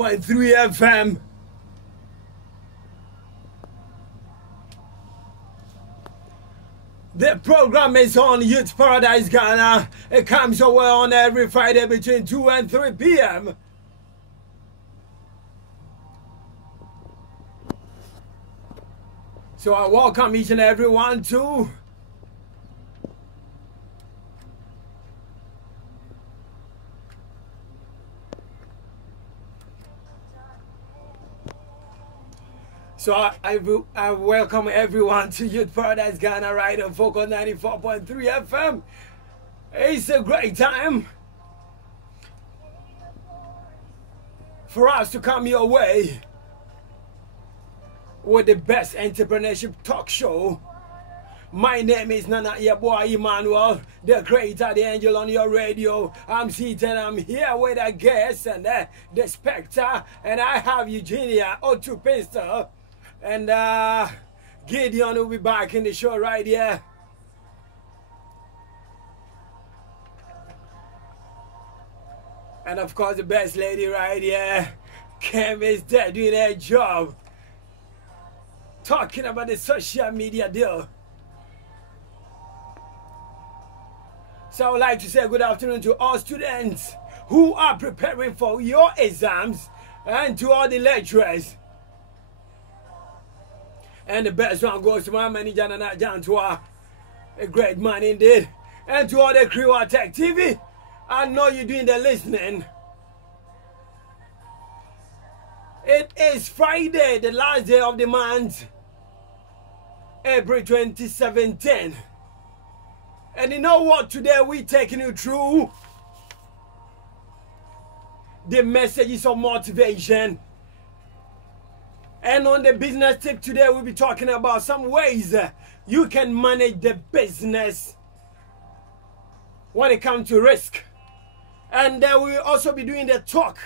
94.3 FM. The program is on Youth Paradise Ghana. It comes away on every Friday between 2 and 3 p.m. So I welcome each and everyone to I welcome everyone to Youth Paradise Ghana right on Focus 94.3 FM. It's a great time for us to come your way with the best entrepreneurship talk show. My name is Nana, your boy Emmanuel, the creator, the angel on your radio. I'm seated, I'm here with a guest and the Spectre, and I have Eugenia O2 Pistol. And Gideon will be back in the show right here. And of course the best lady right here, Kim, is there doing her job, talking about the social media deal. So I would like to say good afternoon to all students who are preparing for your exams, and to all the lecturers. And the best one goes to my manager, Nana Jantua. A great man indeed. And to all the crew at Tech TV. I know you're doing the listening. It is Friday, the last day of the month, April 2017. And you know what? Today we're taking you through the messages of motivation. And on the business tip today, we'll be talking about some ways you can manage the business when it comes to risk. And we'll also be doing the talk.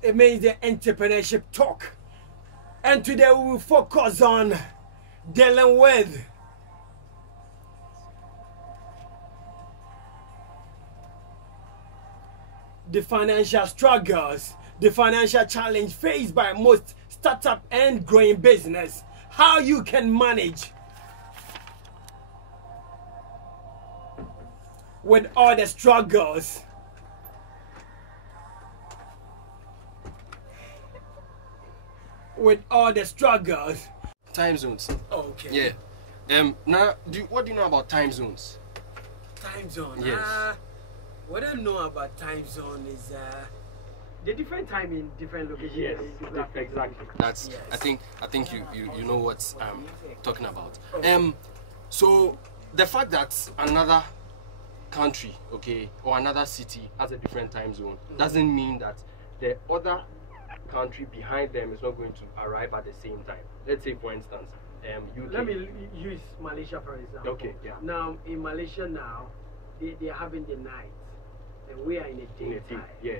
It means the entrepreneurship talk. And today we will focus on dealing with the financial struggles, the financial challenge faced by most startup and growing business. How you can manage with all the struggles. With all the struggles. Time zones. Okay. Yeah. Now, what do you know about time zones? Time zone. Yes. What I know about time zone is the different time in different locations. Yes, exactly. That's. Yes. I think you know what I'm talking about. So the fact that another country, okay, or another city has a different time zone doesn't mean that the other country behind them is not going to arrive at the same time. Let's say, for instance, UK. Let me use Malaysia for example. Okay. Yeah. Now in Malaysia now, they are having the night, and we are in the daytime. Yeah.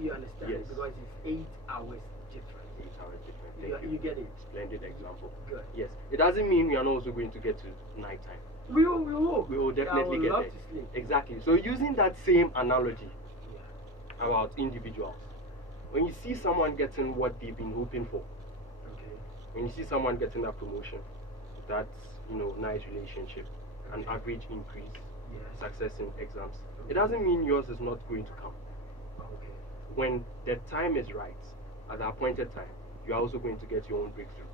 You understand? Yes. Because it's 8 hours different. 8 hours different. You get it? Splendid example. Good. Yes. It doesn't mean we are not also going to get to nighttime. We will. We will definitely get love there. to sleep. Exactly. So using that same analogy Yeah. about individuals, when you see someone getting what they've been hoping for, Okay. when you see someone getting that promotion, that nice relationship, an average increase, Yes. success in exams, it doesn't mean yours is not going to come. Okay. When the time is right, at the appointed time, you are also going to get your own breakthrough.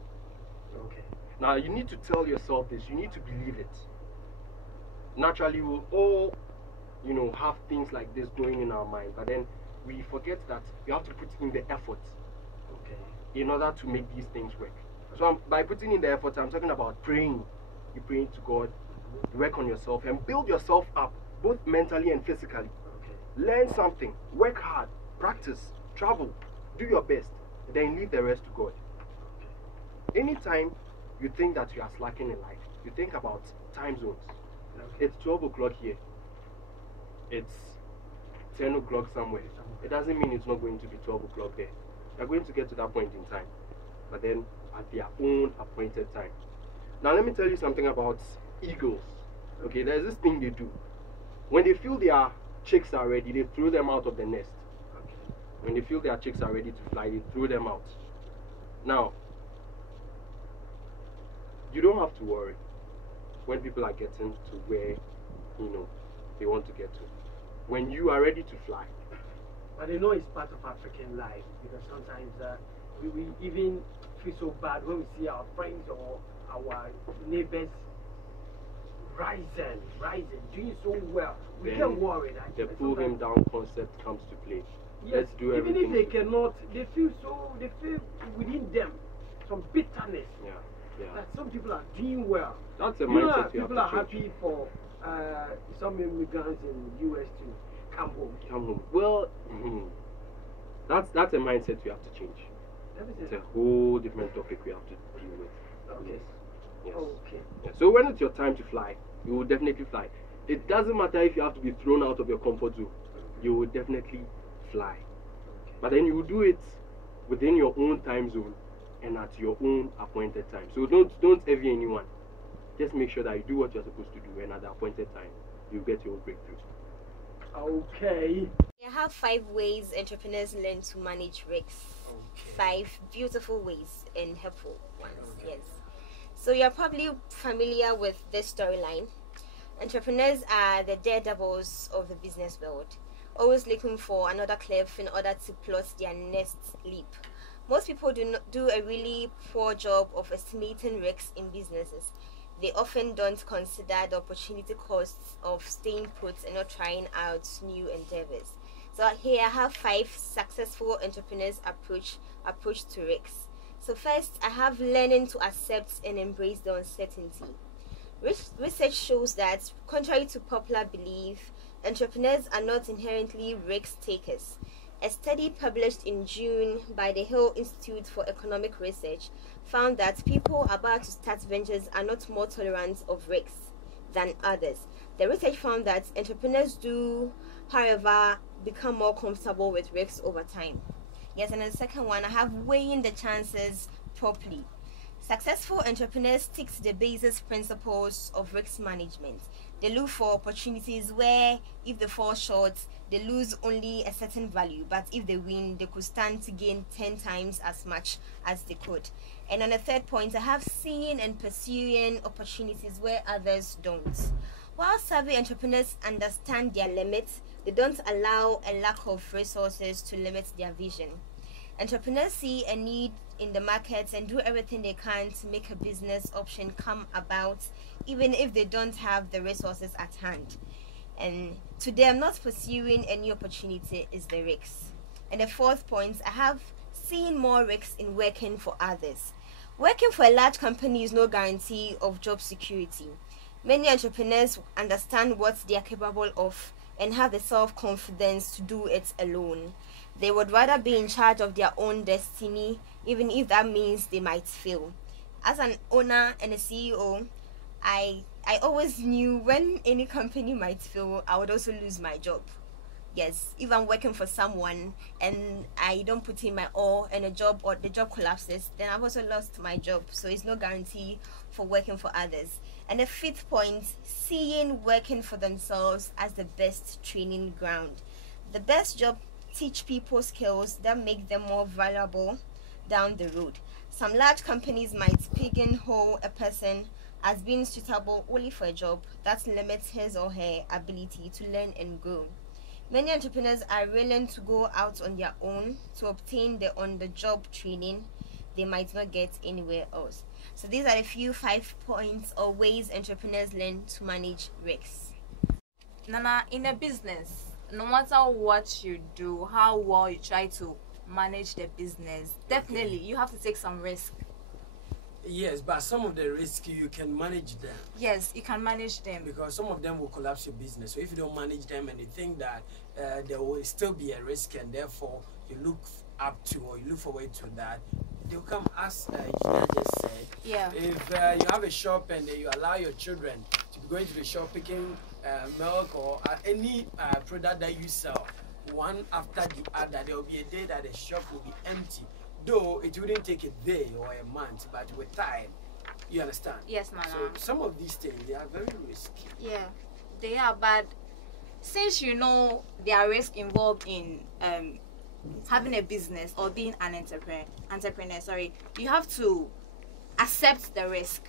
Okay. Now you need to tell yourself this, you need to believe it. Naturally we'll all have things like this going in our mind, but then we forget that you have to put in the effort Okay. in order to make these things work. So by putting in the effort, I'm talking about praying. You pray to God, you work on yourself and build yourself up, both mentally and physically. Okay. Learn something, work hard, practice, travel, do your best, then leave the rest to God. Anytime you think that you are slacking in life, you think about time zones. Okay. It's 12 o'clock here. It's 10 o'clock somewhere. It doesn't mean it's not going to be 12 o'clock there. They're going to get to that point in time, but then at their own appointed time. Now let me tell you something about eagles. Okay, there's this thing they do. When they feel they are chicks are ready, they throw them out of the nest. Okay. When they feel their chicks are ready to fly, they throw them out. Now, you don't have to worry when people are getting to where, you know, they want to get to. When you are ready to fly. But you know it's part of African life, because sometimes we even feel so bad when we see our friends or our neighbors rising, doing so well. We get worried. The pull him down concept comes to play. Yes, let's do everything. Even if they cannot, they feel within them some bitterness. Yeah. That some people are doing well. That's a mindset you have to change. People are happy for some immigrants in US to come home. Well, that's a mindset we have to change. It's a whole different topic we have to deal with. Okay. Yes. Okay. Yeah. So when it's your time to fly, you will definitely fly. It doesn't matter if you have to be thrown out of your comfort zone. You will definitely fly. Okay. But then you will do it within your own time zone and at your own appointed time. So don't envy anyone. Just make sure that you do what you're supposed to do, and at the appointed time, you get your breakthrough. Okay. I have 5 ways entrepreneurs learn to manage risks. Okay. 5 beautiful ways and helpful ones. Okay. Yes. So you're probably familiar with this storyline. Entrepreneurs are the daredevils of the business world, always looking for another cliff in order to plot their next leap. Most people do a really poor job of estimating risks in businesses. They often don't consider the opportunity costs of staying put and not trying out new endeavors. So here I have 5 successful entrepreneurs' approach to risks. So first, I have learning to accept and embrace the uncertainty. Research shows that, contrary to popular belief, entrepreneurs are not inherently risk takers. A study published in June by the Hill Institute for Economic Research found that people about to start ventures are not more tolerant of risks than others. The research found that entrepreneurs do, however, become more comfortable with risks over time. Yes, and the second one, I have weighing the chances properly. Successful entrepreneurs stick to the basic principles of risk management. They look for opportunities where, if they fall short, they lose only a certain value, but if they win, they could stand to gain 10 times as much as they could. And on the third point, I have seeing and pursuing opportunities where others don't. While savvy entrepreneurs understand their limits, they don't allow a lack of resources to limit their vision. Entrepreneurs see a need in the markets and do everything they can to make a business option come about, even if they don't have the resources at hand. And to them, not pursuing any opportunity is the risk. And the fourth point, I have seen more risks in working for others. Working for a large company is no guarantee of job security. Many entrepreneurs understand what they are capable of and have the self-confidence to do it alone. They would rather be in charge of their own destiny, even if that means they might fail. As an owner and a CEO, I always knew when any company might fail, I would also lose my job. Yes, if I'm working for someone and I don't put in my all and the job collapses, then I've also lost my job. So it's no guarantee for working for others. And the fifth point, seeing working for themselves as the best training ground. The best job teach people skills that make them more valuable down the road. Some large companies might pigeonhole a person as being suitable only for a job that limits his or her ability to learn and grow. Many entrepreneurs are willing to go out on their own to obtain the on-the-job training they might not get anywhere else. So these are a few 5 points or ways entrepreneurs learn to manage risks. Nana, in a business, no matter what you do, how well you try to manage the business, definitely you have to take some risk. Yes, but some of the risks you can manage them. Yes, you can manage them. Because some of them will collapse your business. So if you don't manage them and you think that there will still be a risk and therefore you look up to or you look forward to that, they'll come as Gina just said. Yeah. If you have a shop and you allow your children to be going to the shop picking milk or any product that you sell, one after the other, there will be a day that the shop will be empty. Though it wouldn't take a day or a month, but with time, you understand? Yes, Nana. So some of these things, they are very risky. Yeah, they are bad. since you know there are risks involved in having a business or being an entrepreneur, sorry, you have to accept the risk.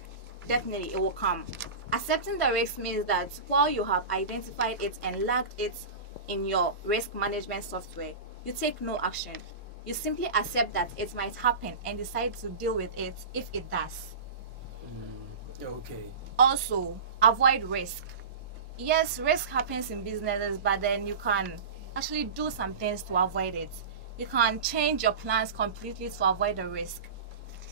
Definitely it will come. Accepting the risk means that while you have identified it and lagged it in your risk management software, you take no action. You simply accept that it might happen and decide to deal with it if it does. Okay. Also, avoid risk. Yes, risk happens in businesses, but then you can actually do some things to avoid it. You can change your plans completely to avoid the risk.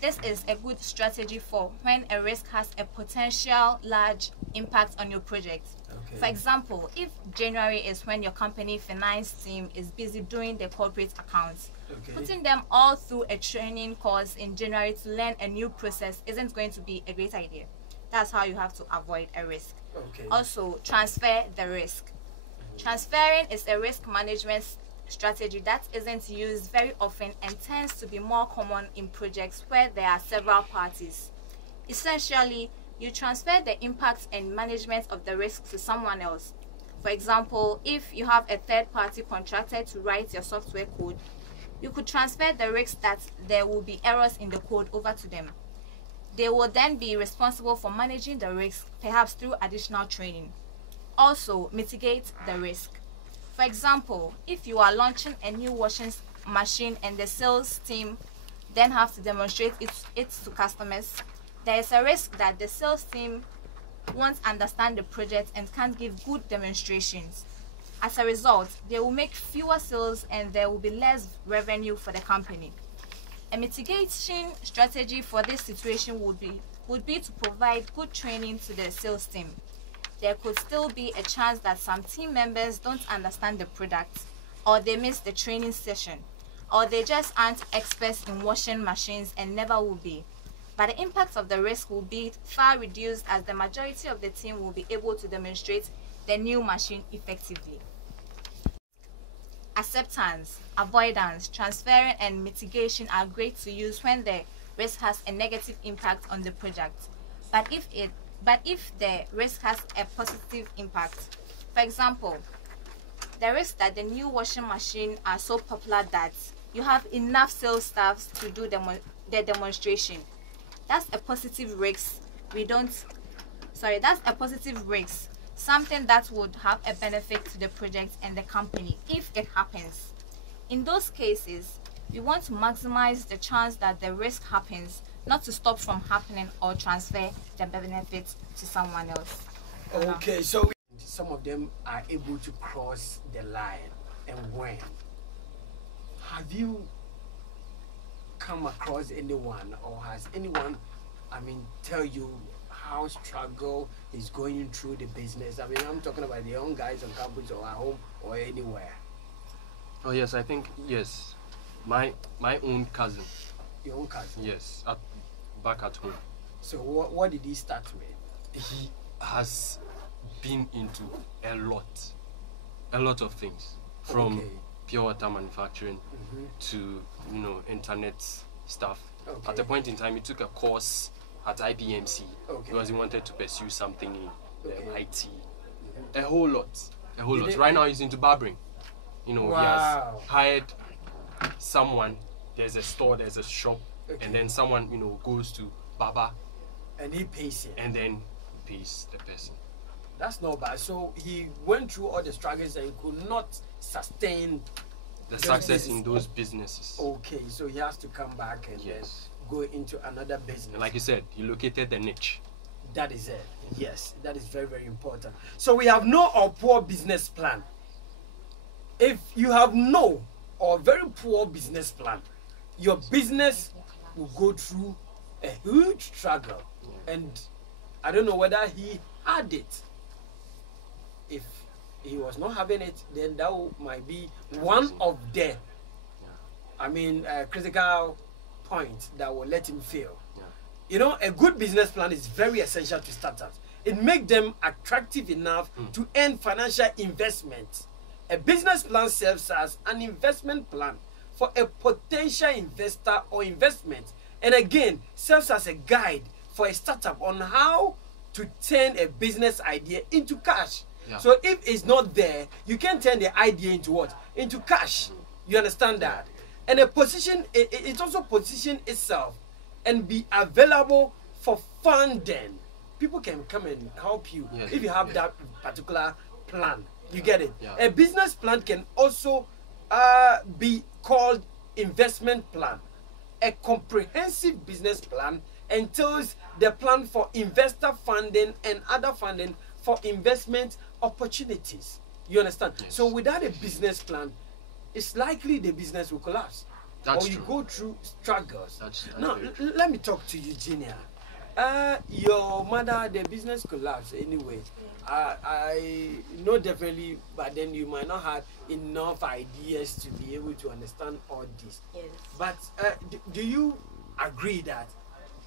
This is a good strategy for when a risk has a potential large impact on your project. Okay. For example, if January is when your company finance team is busy doing their corporate accounts, Okay. putting them all through a training course in January to learn a new process isn't going to be a great idea. That's how you have to avoid a risk. Okay. Also, transfer the risk. Transferring is a risk management strategy that isn't used very often and tends to be more common in projects where there are several parties. Essentially, you transfer the impact and management of the risk to someone else. For example, if you have a third party contracted to write your software code, you could transfer the risk that there will be errors in the code over to them. They will then be responsible for managing the risk, perhaps through additional training. Also, mitigate the risk. For example, if you are launching a new washing machine and the sales team then have to demonstrate it to customers, there is a risk that the sales team won't understand the project and can't give good demonstrations. As a result, they will make fewer sales and there will be less revenue for the company. A mitigation strategy for this situation would be to provide good training to the sales team. There could still be a chance that some team members don't understand the product, or they miss the training session, or they just aren't experts in washing machines and never will be. But the impact of the risk will be far reduced as the majority of the team will be able to demonstrate the new machine effectively. Acceptance, avoidance, transferring, and mitigation are great to use when the risk has a negative impact on the project. But if the risk has a positive impact, for example, the risk that the new washing machine are so popular that you have enough sales staff to do the demonstration, that's a positive risk. That's a positive risk. Something that would have a benefit to the project and the company if it happens. In those cases, we want to maximize the chance that the risk happens, not to stop from happening or transfer the benefits to someone else. Okay, so some of them are able to cross the line, and when? Have you come across anyone, or has anyone, tell you how struggle is going through the business? I'm talking about the young guys on campus or at home or anywhere. Oh yes, I think yes. My own cousin. Your own cousin? Yes, back at home. So what did he start with? He has been into a lot of things, from pure water manufacturing to internet stuff. Okay. At a point in time, he took a course at IBMC because he wanted to pursue something in IT. A whole lot. Right now he's into barbering. He has hired someone. There's a store, there's a shop, and then someone goes to barber, and he pays him, and then pays the person. That's not bad. So he went through all the struggles and he could not sustain the success in those businesses. Okay, so he has to come back and then go into another business. And like you said, he located the niche. That is it. Yes, that is very, very important. So we have no or poor business plan. If you have no or very poor business plan, your business will go through a huge struggle. And I don't know whether he had it. If he was not having it, then that might be one of the critical points that will let him fail. A good business plan is very essential to startups. It makes them attractive enough to earn financial investment. A business plan serves as an investment plan for a potential investor or investment, and again serves as a guide for a startup on how to turn a business idea into cash. Yeah. So if it's not there, you can turn the idea into what? Into cash. You understand that? And a position, it also position itself and be available for funding. People can come and help you if you have that particular plan. You get it? Yeah. A business plan can also be called investment plan. A comprehensive business plan entails the plan for investor funding and other funding for investment opportunities. You understand? Yes. So without a business plan, it's likely the business will collapse. That's or you true. go through struggles. That's Now, very true. let me talk to you, Genia. Your mother, the business collapsed anyway. I know definitely, but then you might not have enough ideas to be able to understand all this. Yes. But do you agree that,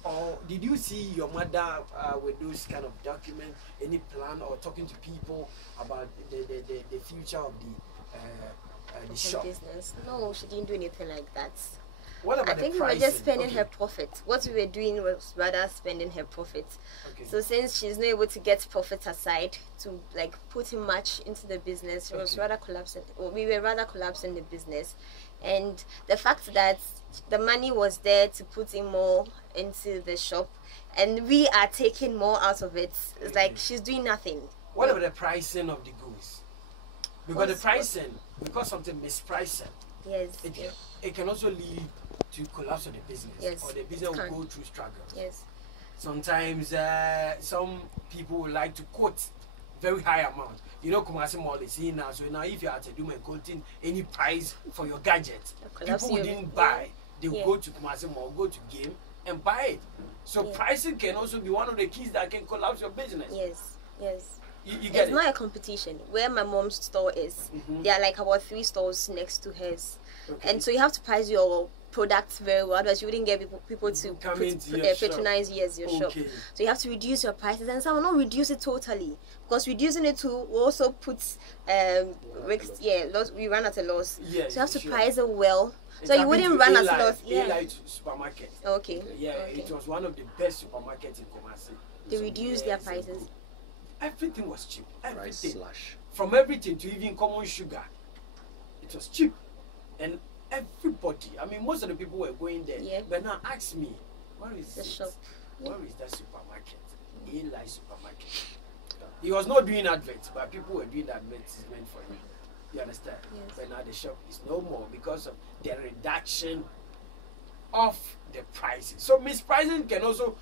or did you see your mother with those kind of documents, any plan, or talking to people about the future of the shop? Business? No, she didn't do anything like that. What about I think the we were pricing? just spending Okay. her profit. What we were doing was rather spending her profit. Okay. So since she's not able to get profit aside to like put in much into the business, she was Okay. rather collapsing. Or we were rather collapsing the business, and the fact that the money was there to put in more into the shop, and we are taking more out of it. It's like she's doing nothing. What about the pricing of the goods? Because the What's- pricing, because something mispricing, Yes. it, Yes. it can also lead to collapse of the business, Yes, or the business it will can. go through struggles. Yes. Sometimes some people would like to quote very high amount. You know, Kumasi Mall is in now. So now, if you are to do my quoting any price for your gadget, collapse people who your- didn't buy, they will Yeah. go to Kumasi Mall, go to Game, and buy it. So Yeah. pricing can also be one of the keys that can collapse your business. Yes. Yes. You get It's it? not a competition. Where my mom's store is, there are like about 3 stores next to hers, Okay. and so you have to price your products very well, otherwise you wouldn't get people to Come into your shop. patronize your shop. Okay. So you have to reduce your prices, and some will not reduce it totally, because reducing it to also puts risks. Yeah, loss, we run at a loss. Yes, so you have to sure. price it well, It so you happened wouldn't to run at a A-Light- loss. Yeah. A-Light supermarket. Okay. Yeah, Okay. it was one of the best supermarkets in Kumasi. They Some reduce their years prices. ago. Everything was cheap. Price Everything. slash. From everything to even common sugar. It was cheap. And everybody, I mean, most of the people were going there. Yeah. But now ask me, where is The it? shop. Where is that supermarket? A-Light supermarket. He was not doing adverts, but people were doing advertisement for him. You understand? Yes. But now the shop is no more because of the reduction of the prices. So mispricing can also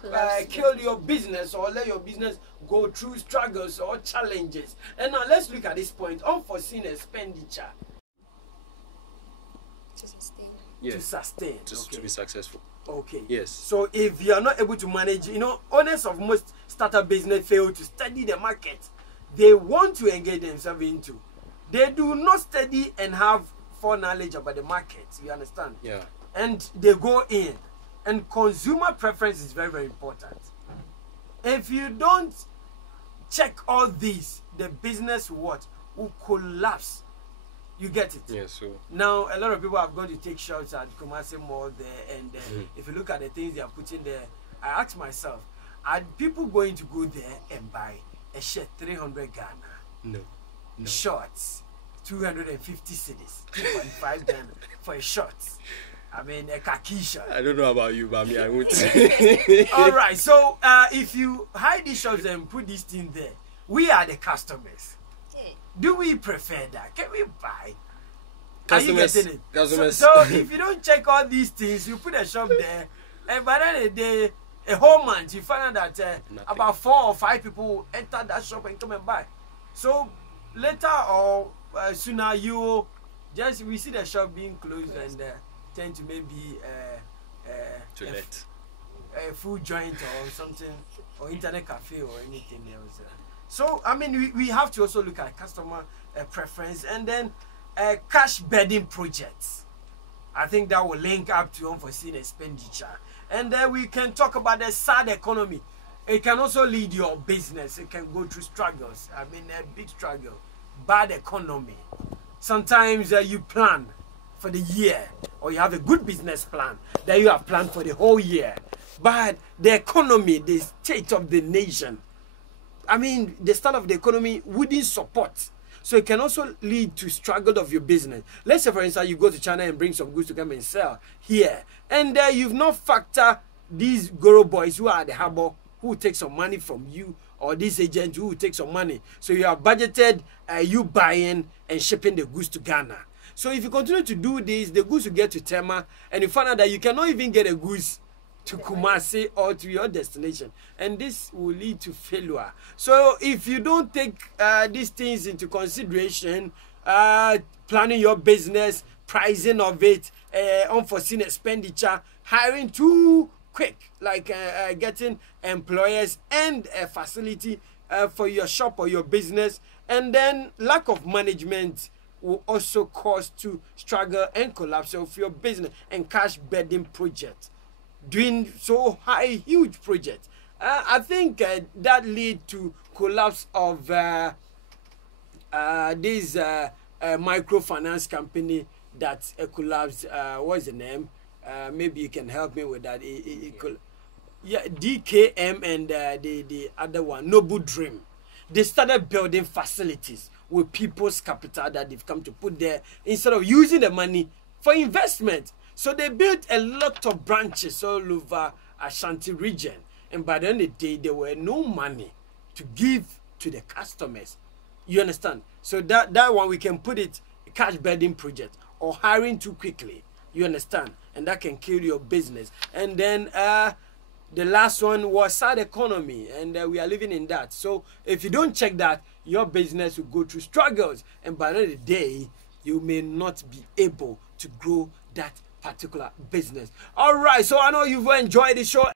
Collapse. kill your business or let your business go through struggles or challenges. And now let's look at this point: unforeseen expenditure To sustain. to sustain. To be successful. Okay. Yes. So if you are not able to manage, you know, owners of most startup business fail to study the market they want to engage themselves into. They do not study and have foreknowledge about the market. You understand? Yeah. And they go in. And consumer preference is very, very important. If you don't check all these, the business will collapse. You get it? Yeah. So. Now, a lot of people have gone to take shots at Kumasi Mall there, and if you look at the things they are putting there, I ask myself, are people going to go there and buy a shirt 300 Ghana, No. No. shorts 250 cedis, 2.5 Ghana for a short? I mean, a khaki shirt. I don't know about you, but me, I won't. All right, so if you hide these shops and put this thing there, we are the customers. Do we prefer that? Can we buy? Are you Customers. getting it? Customers. So if you don't check all these things, you put a shop there, and by the end of the day, a whole month, you find out that Nothing. about 4 or 5 people will enter that shop and come and buy. So later or sooner, you just we see the shop being closed and tend to maybe to let. a food joint or something, or internet cafe or anything else. So I mean, we have to also look at customer preference, and then cash burden projects. I think that will link up to unforeseen expenditure, and then we can talk about the sad economy. It can also lead your business. It can go through struggles. I mean, a big struggle, bad economy. Sometimes you plan for the year, or you have a good business plan that you have planned for the whole year, but the economy, the state of the nation I mean, the start of the economy wouldn't support. So it can also lead to struggle of your business. Let's say, for instance, you go to China and bring some goods to come and sell here. And you've not factored these Goro boys who are at the harbor, who will take some money from you, or these agents who will take some money. So you have budgeted you buying and shipping the goods to Ghana. So if you continue to do this, the goods will get to Tema, and you find out that you cannot even get a goods to Kumasi or to your destination, and this will lead to failure. So if you don't take these things into consideration, planning your business, pricing of it, unforeseen expenditure, hiring too quick, like getting employers and a facility for your shop or your business, and then lack of management will also cause to struggle and collapse of your business and cash burden project. Doing so high, huge project, I think that lead to collapse of this microfinance company that collapsed. What's the name? Maybe you can help me with that. Yeah, DKM and the other one, Noble Dream. They started building facilities with people's capital that they've come to put there instead of using the money for investment. So they built a lot of branches all over Ashanti region, and by the end of the day, there were no money to give to the customers. You understand? So that one we can put it cash burden project or hiring too quickly. You understand? And that can kill your business. And then the last one was sad economy, and we are living in that. So if you don't check that, your business will go through struggles, and by the end of the day, you may not be able to grow that particular business. All right, so I know you've enjoyed the show.